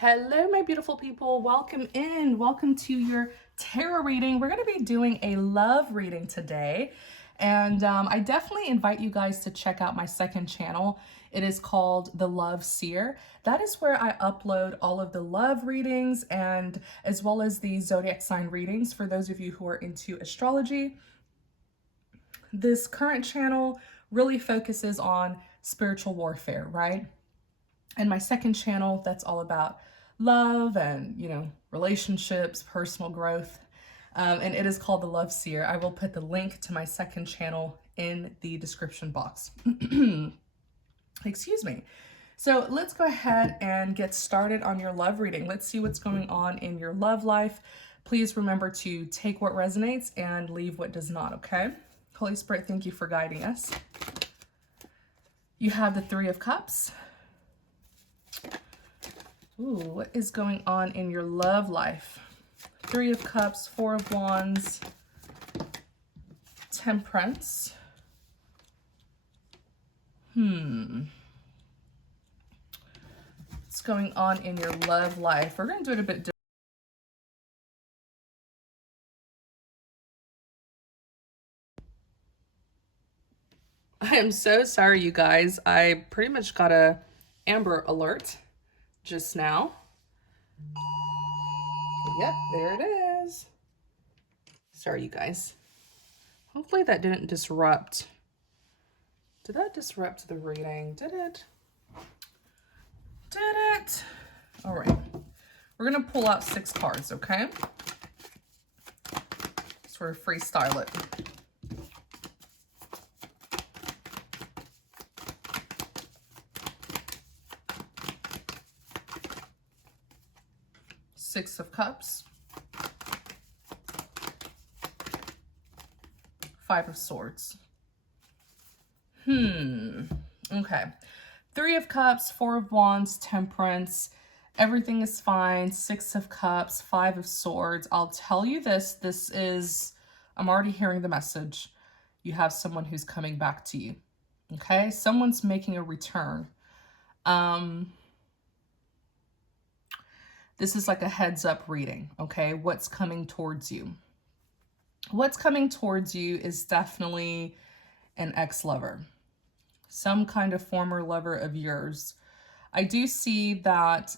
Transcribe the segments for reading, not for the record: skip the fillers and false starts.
Hello, my beautiful people. Welcome in. Welcome to your tarot reading. We're going to be doing a love reading today. And I definitely invite you guys to check out my second channel. It is called The Love Seer. That is where I upload all of the love readings and as well as the zodiac sign readings for those of you who are into astrology. This current channel really focuses on spiritual warfare, right? And my second channel, that's all about love and, relationships, personal growth. And it is called The Love Seer. I will put the link to my second channel in the description box. Excuse me. So let's go ahead and get started on your love reading. Let's see what's going on in your love life. Please remember to take what resonates and leave what does not, okay? Holy Spirit, thank you for guiding us. You have the Three of Cups. Ooh, what is going on in your love life? Three of Cups, Four of Wands, Temperance. What's going on in your love life? We're going to do it a bit different. I am so sorry, you guys. I pretty much got a Amber Alert just now. Yep, there it is. Sorry, you guys. Hopefully that didn't disrupt. Did that disrupt the reading? Did it? Did it? All right. We're going to pull out 6 cards, okay? Sort of freestyle it. Six of Cups. Five of Swords. Okay. Three of Cups, Four of Wands, Temperance. Everything is fine. Six of Cups, Five of Swords. I'll tell you this. I'm already hearing the message. You have someone who's coming back to you. Okay? Someone's making a return. This is like a heads up reading, okay? What's coming towards you? What's coming towards you is definitely an ex-lover, some kind of former lover of yours. I do see that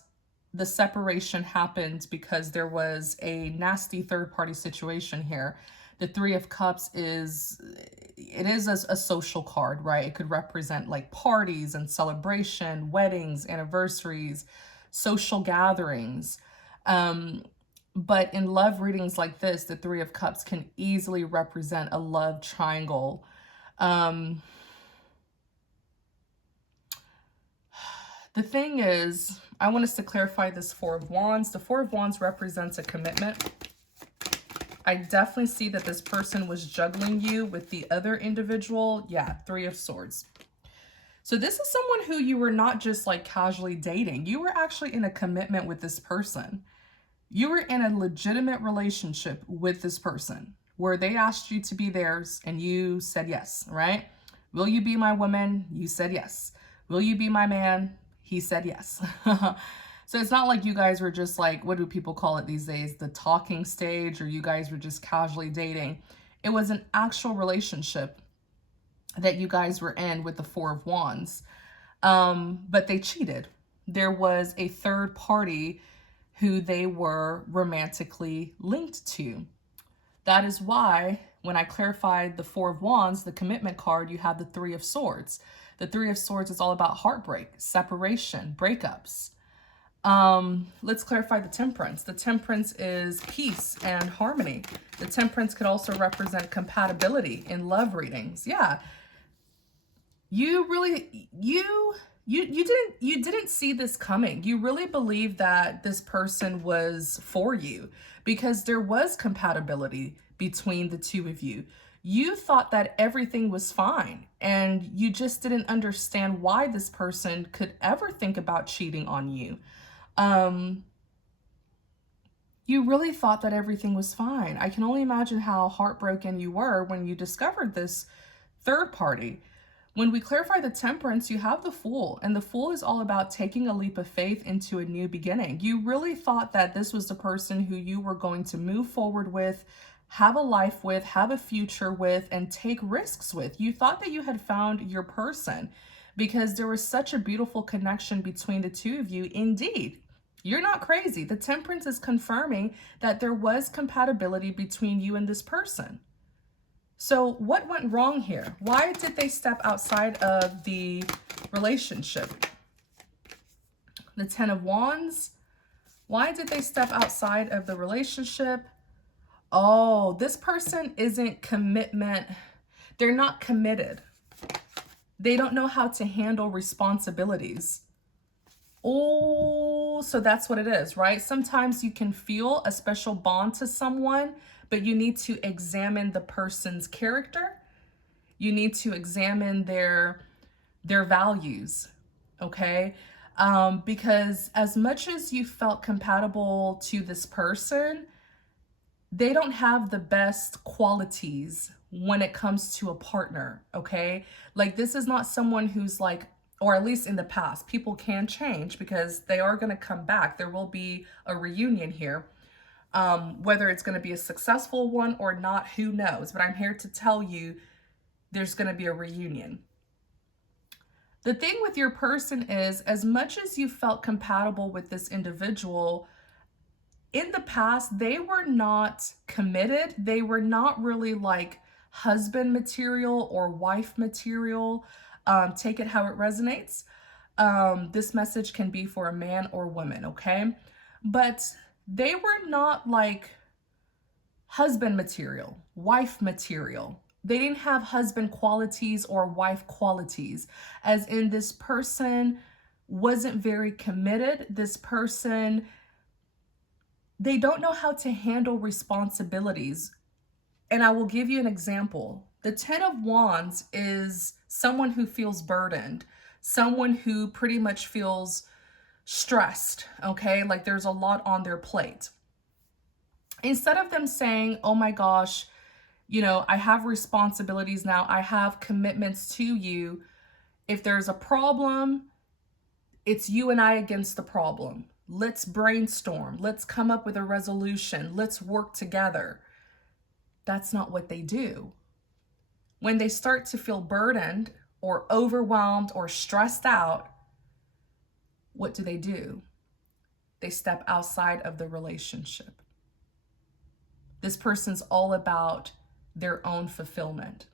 the separation happened because there was a nasty third-party situation here. The Three of Cups is a social card, right? It could represent like parties and celebration, weddings, anniversaries, social gatherings. But in love readings like this, the Three of Cups can easily represent a love triangle. The thing is, I want us to clarify this Four of Wands. The Four of Wands represents a commitment. I definitely see that this person was juggling you with the other individual. Yeah, Three of Swords. So this is someone who you were not just like casually dating. You were actually in a commitment with this person. You were in a legitimate relationship with this person where they asked you to be theirs and you said yes, right? Will you be my woman? You said yes. Will you be my man? He said yes. So it's not like you guys were just like, what do people call it these days? The talking stage, or you guys were just casually dating. It was an actual relationship that you guys were in with the Four of Wands. But they cheated. There was a third party who they were romantically linked to. That is why when I clarified the Four of Wands, the commitment card, you have the Three of Swords. The Three of Swords is all about heartbreak, separation, breakups. Let's clarify the Temperance. The Temperance is peace and harmony. The Temperance could also represent compatibility in love readings. Yeah. You really, you didn't see this coming. You really believe that this person was for you because there was compatibility between the two of you. You thought that everything was fine and you just didn't understand why this person could ever think about cheating on you. You really thought that everything was fine. I can only imagine how heartbroken you were when you discovered this third party. When we clarify the Temperance, you have the Fool, and the Fool is all about taking a leap of faith into a new beginning. You really thought that this was the person who you were going to move forward with, have a life with, have a future with, and take risks with. You thought that you had found your person because there was such a beautiful connection between the two of you. Indeed, you're not crazy. The Temperance is confirming that there was compatibility between you and this person. So what went wrong here? Why did they step outside of the relationship? The Ten of Wands. Why did they step outside of the relationship? Oh, this person isn't commitment. They're not committed. They don't know how to handle responsibilities. Oh, so that's what it is, right? Sometimes you can feel a special bond to someone, but you need to examine the person's character. You need to examine their values, okay? Because as much as you felt compatible to this person, they don't have the best qualities when it comes to a partner, okay? Like, this is not someone who's like, or at least in the past, people can change because they are going to come back. There will be a reunion here. Whether it's going to be a successful one or not, who knows? But I'm here to tell you there's going to be a reunion. The thing with your person is, as much as you felt compatible with this individual, in the past, they were not committed. They were not really like husband material or wife material. Take it how it resonates. This message can be for a man or woman, okay? But they were not like husband material, wife material. They didn't have husband qualities or wife qualities, as in this person wasn't very committed. This person, they don't know how to handle responsibilities. And I will give you an example. The Ten of Wands is someone who feels burdened, someone who pretty much feels stressed, okay? Like there's a lot on their plate. Instead of them saying, oh my gosh, you know, I have responsibilities now, I have commitments to you. If there's a problem, it's you and I against the problem. Let's brainstorm. Let's come up with a resolution. Let's work together. That's not what they do. When they start to feel burdened or overwhelmed or stressed out, what do? They step outside of the relationship. This person's all about their own fulfillment.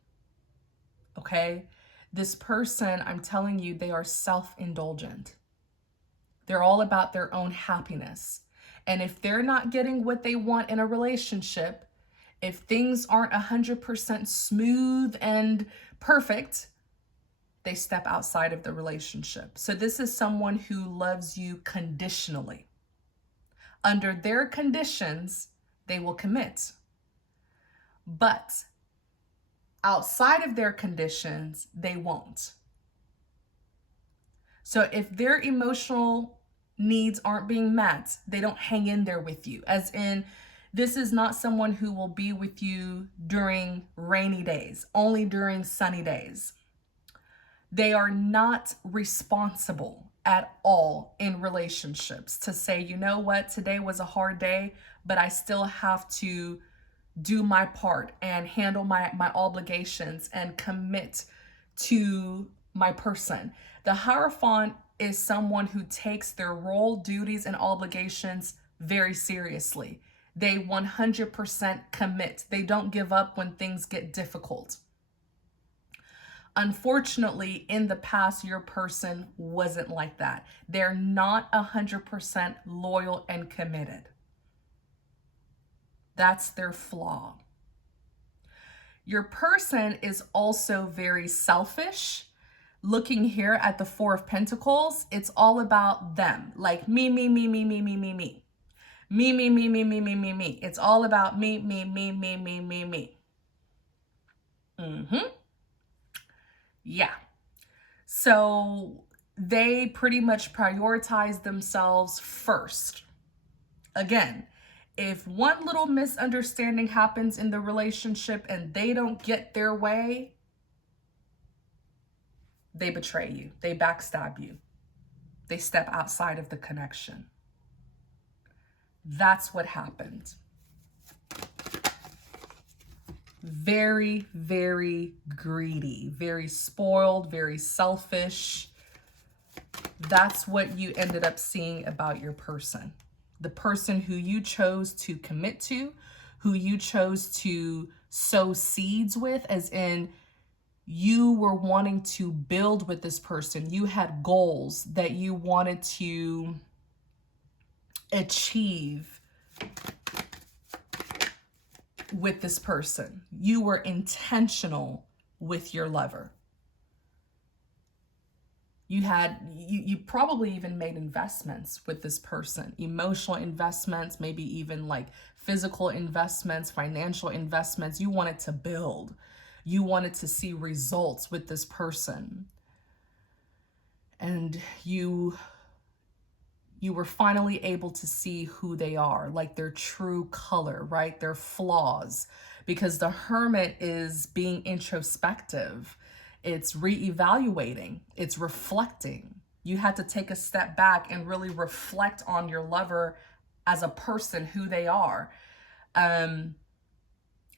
Okay? This person, I'm telling you, they are self-indulgent. They're all about their own happiness. And if they're not getting what they want in a relationship, if things aren't 100% smooth and perfect, they step outside of the relationship. So this is someone who loves you conditionally. Under their conditions, they will commit. But outside of their conditions, they won't. So if their emotional needs aren't being met, they don't hang in there with you. As in, this is not someone who will be with you during rainy days, only during sunny days. They are not responsible at all in relationships to say, you know what, today was a hard day, but I still have to do my part and handle my obligations and commit to my person. The Hierophant is someone who takes their role, duties, and obligations very seriously. They 100% commit. They don't give up when things get difficult. Unfortunately, in the past, your person wasn't like that. They're not 100% loyal and committed. That's their flaw. Your person is also very selfish. Looking here at the Four of Pentacles, it's all about them. Like me, me, me, me, me, me, me, me. Me, me, me, me, me, me, me, me. It's all about me, me, me, me, me, me, me. Yeah. So they pretty much prioritize themselves first. Again, if one little misunderstanding happens in the relationship and they don't get their way, They betray you. They backstab you. They step outside of the connection. That's what happened. Very, very greedy, very spoiled, very selfish. That's what you ended up seeing about your person. The person who you chose to commit to, who you chose to sow seeds with, as in you were wanting to build with this person. You had goals that you wanted to achieve with this person. You were intentional with your lover. You probably even made investments with this person, emotional investments, maybe even like physical investments, financial investments. You wanted to build. You wanted to see results with this person. And you were finally able to see who they are, like their true color, right? Their flaws. Because the hermit is being introspective. It's reevaluating. It's reflecting. You had to take a step back and really reflect on your lover as a person, who they are. And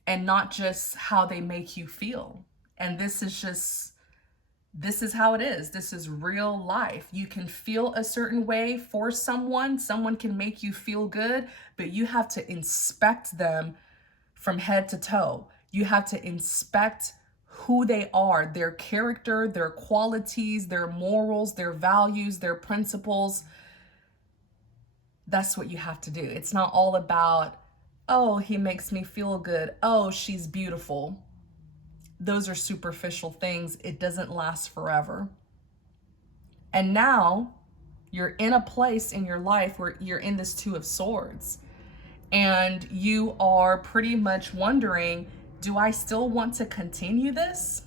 not just how they make you feel. And this is how it is. This is real life. You can feel a certain way for someone. Someone can make you feel good, but you have to inspect them from head to toe. You have to inspect who they are, their character, their qualities, their morals, their values, their principles. That's what you have to do. It's not all about, oh, he makes me feel good. Oh, she's beautiful. Those are superficial things. It doesn't last forever. And now you're in a place in your life where you're in this Two of Swords. And you are pretty much wondering, do I still want to continue this?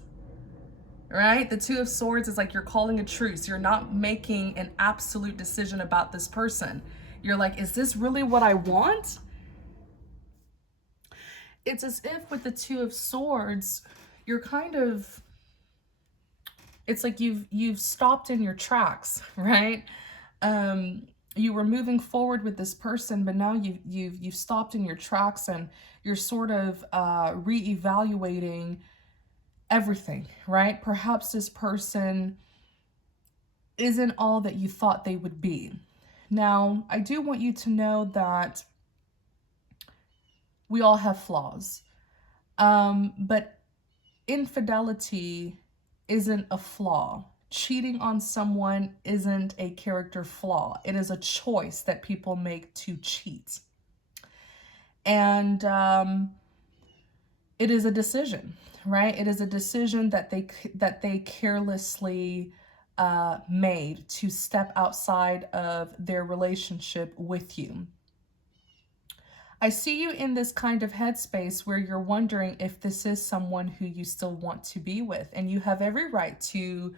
Right? The Two of Swords is like you're calling a truce. You're not making an absolute decision about this person. You're like, is this really what I want? It's as if with the Two of Swords, you're kind of, it's like you've stopped in your tracks, right? You were moving forward with this person, but now you've stopped in your tracks and you're sort of reevaluating everything, right? Perhaps this person isn't all that you thought they would be. Now, I do want you to know that we all have flaws, but infidelity isn't a flaw. Cheating on someone isn't a character flaw. It is a choice that people make to cheat. And it is a decision, right? It is a decision that they carelessly made to step outside of their relationship with you. I see you in this kind of headspace where you're wondering if this is someone who you still want to be with, and you have every right to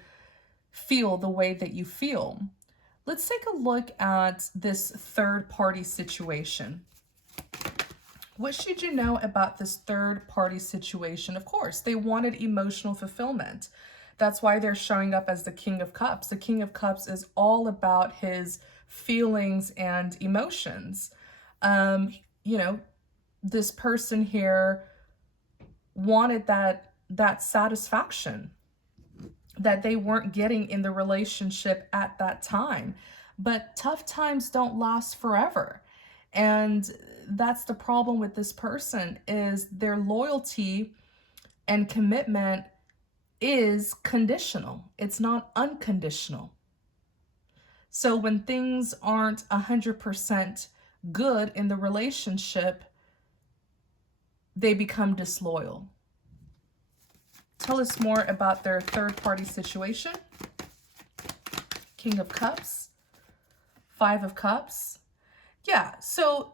feel the way that you feel. Let's take a look at this third party situation. What should you know about this third party situation? Of course, they wanted emotional fulfillment. That's why they're showing up as the King of Cups. The King of Cups is all about his feelings and emotions. You know, this person here wanted that satisfaction that they weren't getting in the relationship at that time. But tough times don't last forever. And that's the problem with this person, is their loyalty and commitment is conditional. It's not unconditional. So when things aren't 100% good in the relationship, they become disloyal. Tell us more about their third party situation. King of Cups, Five of Cups. Yeah, so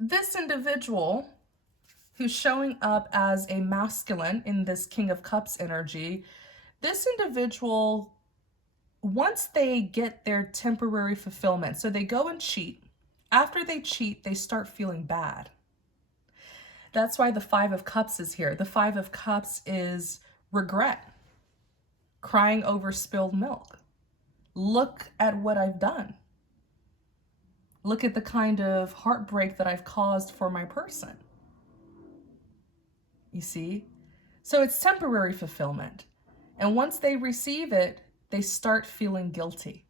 this individual who's showing up as a masculine in this King of Cups energy, this individual, once they get their temporary fulfillment, so they go and cheat. After they cheat, they start feeling bad. That's why the Five of Cups is here. The Five of Cups is regret. crying over spilled milk. Look at what I've done. Look at the kind of heartbreak that I've caused for my person. You see? So it's temporary fulfillment. And once they receive it, they start feeling guilty.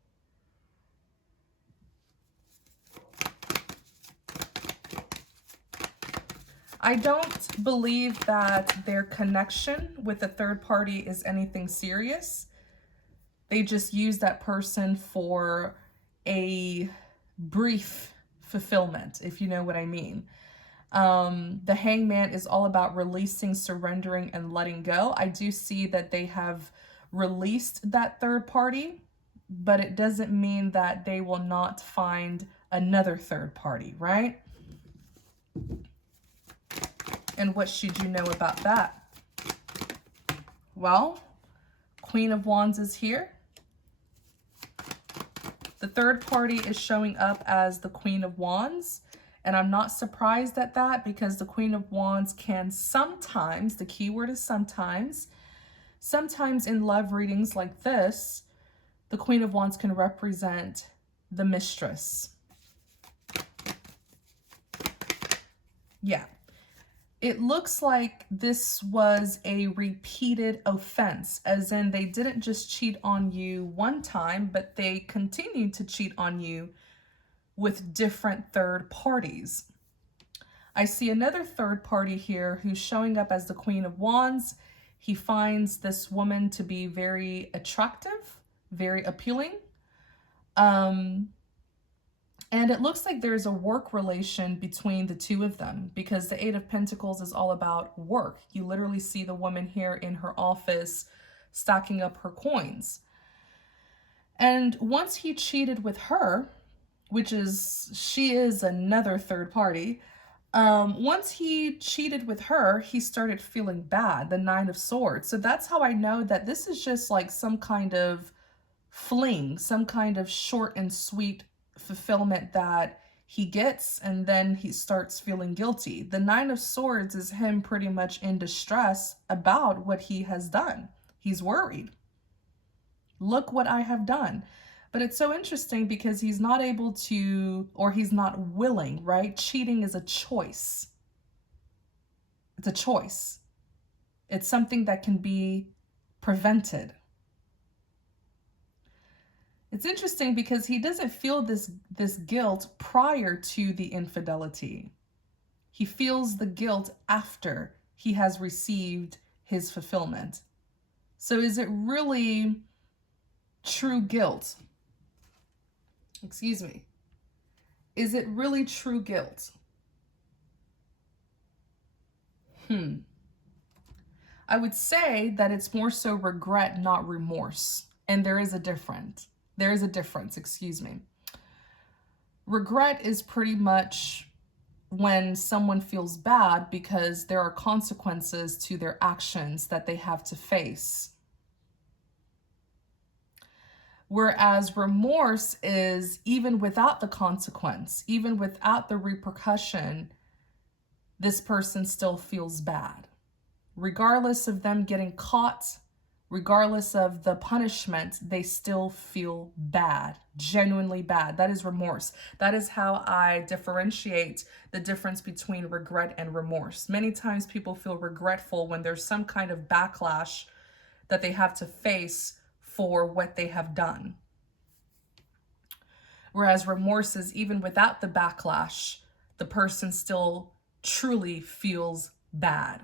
I don't believe that their connection with a third party is anything serious. They just use that person for a brief fulfillment, if you know what I mean. The hangman is all about releasing, surrendering, and letting go. I do see that they have released that third party, but it doesn't mean that they will not find another third party, right? And what should you know about that? Well, Queen of Wands is here. The third party is showing up as the Queen of Wands. And I'm not surprised at that, because the Queen of Wands can sometimes, the key word is sometimes in love readings like this, the Queen of Wands can represent the mistress. Yeah. It looks like this was a repeated offense, as in they didn't just cheat on you one time, but they continued to cheat on you with different third parties. I see another third party here who's showing up as the Queen of Wands. He finds this woman to be very attractive, very appealing. And it looks like there's a work relation between the two of them, because the Eight of Pentacles is all about work. You literally see the woman here in her office stacking up her coins. And once he cheated with her, she is another third party. Once he cheated with her, he started feeling bad, the Nine of Swords. So that's how I know that this is just like some kind of fling, some kind of short and sweet fulfillment that he gets, and then he starts feeling guilty. The Nine of Swords is him pretty much in distress about what he has done. He's worried. Look what I have done. But it's so interesting because he's not able to, or he's not willing, right? Cheating is a choice. It's a choice. It's something that can be prevented. It's interesting because he doesn't feel this guilt prior to the infidelity. He feels the guilt after he has received his fulfillment. So is it really true guilt? Excuse me. Is it really true guilt? I would say that it's more so regret, not remorse. And there is a difference. Excuse me. Regret is pretty much when someone feels bad because there are consequences to their actions that they have to face. Whereas remorse is even without the consequence, even without the repercussion, this person still feels bad. Regardless of them getting caught, regardless of the punishment, they still feel bad, genuinely bad. That is remorse. That is how I differentiate the difference between regret and remorse. Many times people feel regretful when there's some kind of backlash that they have to face for what they have done. Whereas remorse is even without the backlash, the person still truly feels bad.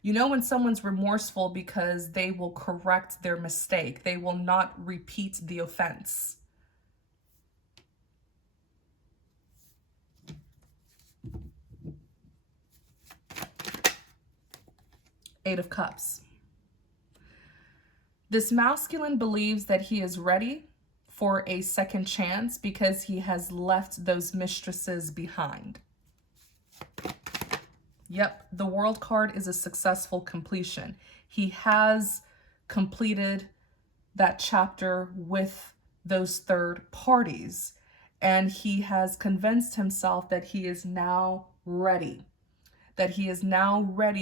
You know when someone's remorseful because they will correct their mistake. They will not repeat the offense. Eight of Cups. This masculine believes that he is ready for a second chance because he has left those mistresses behind. Yep, the World card is a successful completion. He has completed that chapter with those third parties, and he has convinced himself that he is now ready,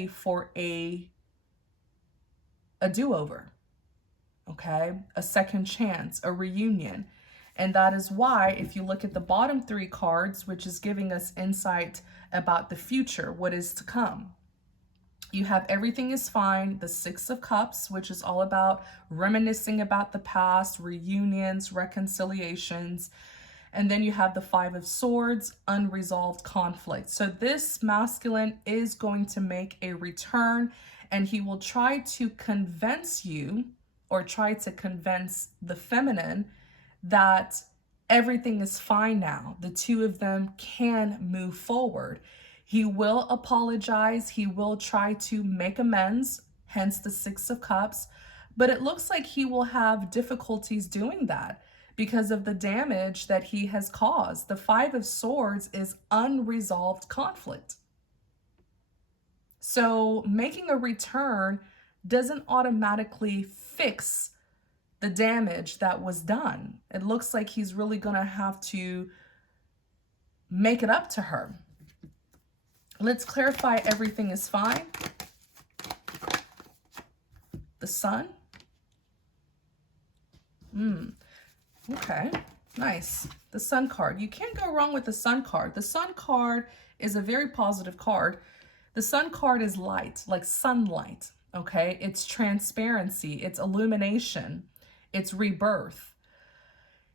for a a do-over, okay? A second chance, a reunion. And that is why, if you look at the bottom 3 cards, which is giving us insight about the future, what is to come, you have everything is fine, the 6 of Cups, which is all about reminiscing about the past, reunions, reconciliations. And then you have the 5 of Swords, unresolved conflict. So this masculine is going to make a return, and he will try to convince you, or try to convince the feminine, that everything is fine now. The 2 of them can move forward. He will apologize. He will try to make amends, hence the 6 of Cups. But it looks like he will have difficulties doing that because of the damage that he has caused. The 5 of Swords is unresolved conflict. So making a return doesn't automatically fix the damage that was done. It looks like he's really going to have to make it up to her. Let's clarify everything is fine. The Sun. Okay, nice. The Sun card. You can't go wrong with the Sun card. The Sun card is a very positive card. The Sun card is light, like sunlight, okay? It's transparency, it's illumination, it's rebirth.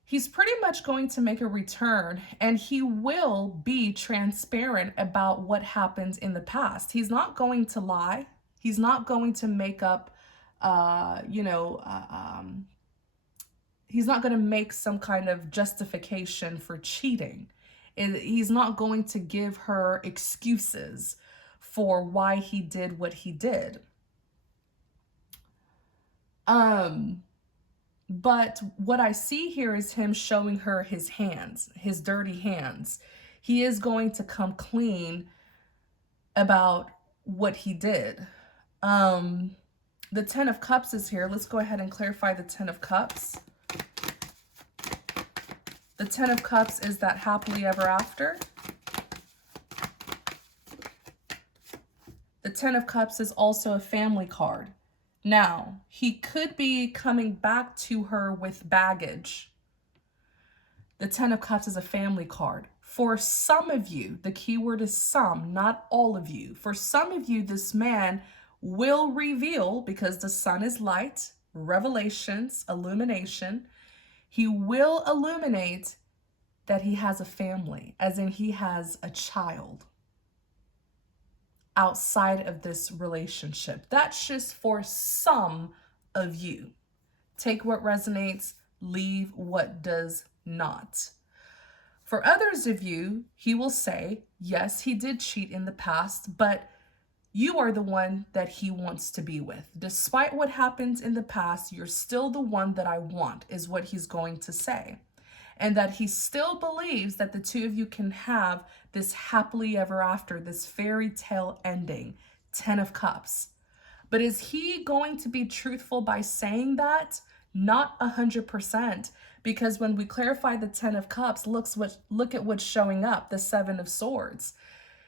He's pretty much going to make a return, and he will be transparent about what happened in the past. He's not going to lie. He's not going to make up, he's not going to make some kind of justification for cheating. He's not going to give her excuses for why he did what he did. But what I see here is him showing her his hands, his dirty hands. He is going to come clean about what he did. The 10 of Cups is here. Let's go ahead and clarify the 10 of Cups. The 10 of Cups is that happily ever after. The 10 of Cups is also a family card. Now, he could be coming back to her with baggage. The 10 of Cups is a family card. For some of you, the key word is some, not all of you. For some of you, this man will reveal, because the sun is light, revelations, illumination. He will illuminate that he has a family, as in he has a child outside of this relationship. That's just for some of you. Take what resonates, leave what does not. For others of you, he will say, yes, he did cheat in the past, but you are the one that he wants to be with. Despite what happened in the past, you're still the one that I want, is what he's going to say. And that he still believes that the 2 of you can have this happily ever after, this fairy tale ending, 10 of Cups. But is he going to be truthful by saying that? Not 100%, because when we clarify the 10 of Cups, look at what's showing up, the 7 of Swords.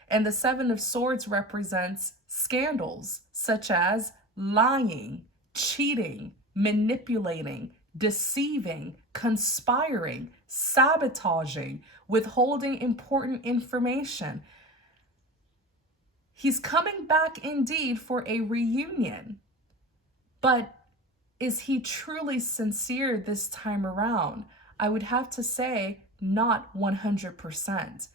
And the 7 of Swords represents scandals, such as lying, cheating, manipulating, deceiving, conspiring, sabotaging, withholding important information. He's coming back indeed for a reunion, but is he truly sincere this time around? I would have to say not 100%.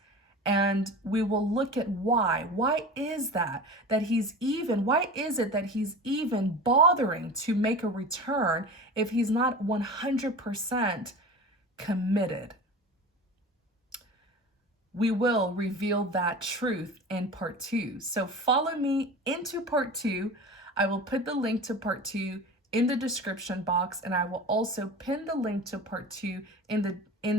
And we will look at why. Why is that why is it that he's even bothering to make a return if he's not 100% committed? We will reveal that truth in part 2. So follow me into part 2. I will put the link to part 2 in the description box, and I will also pin the link to part 2 in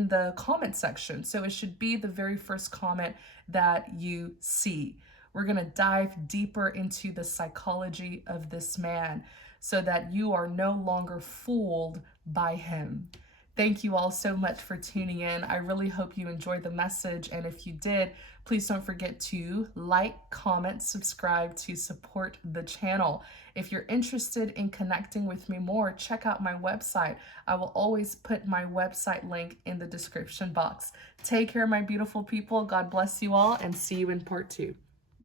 the comment section. So it should be the very first comment that you see. We're going to dive deeper into the psychology of this man so that you are no longer fooled by him. Thank you all so much for tuning in. I really hope you enjoyed the message. And if you did, please don't forget to like, comment, subscribe to support the channel. If you're interested in connecting with me more, check out my website. I will always put my website link in the description box. Take care, my beautiful people. God bless you all, and see you in part 2.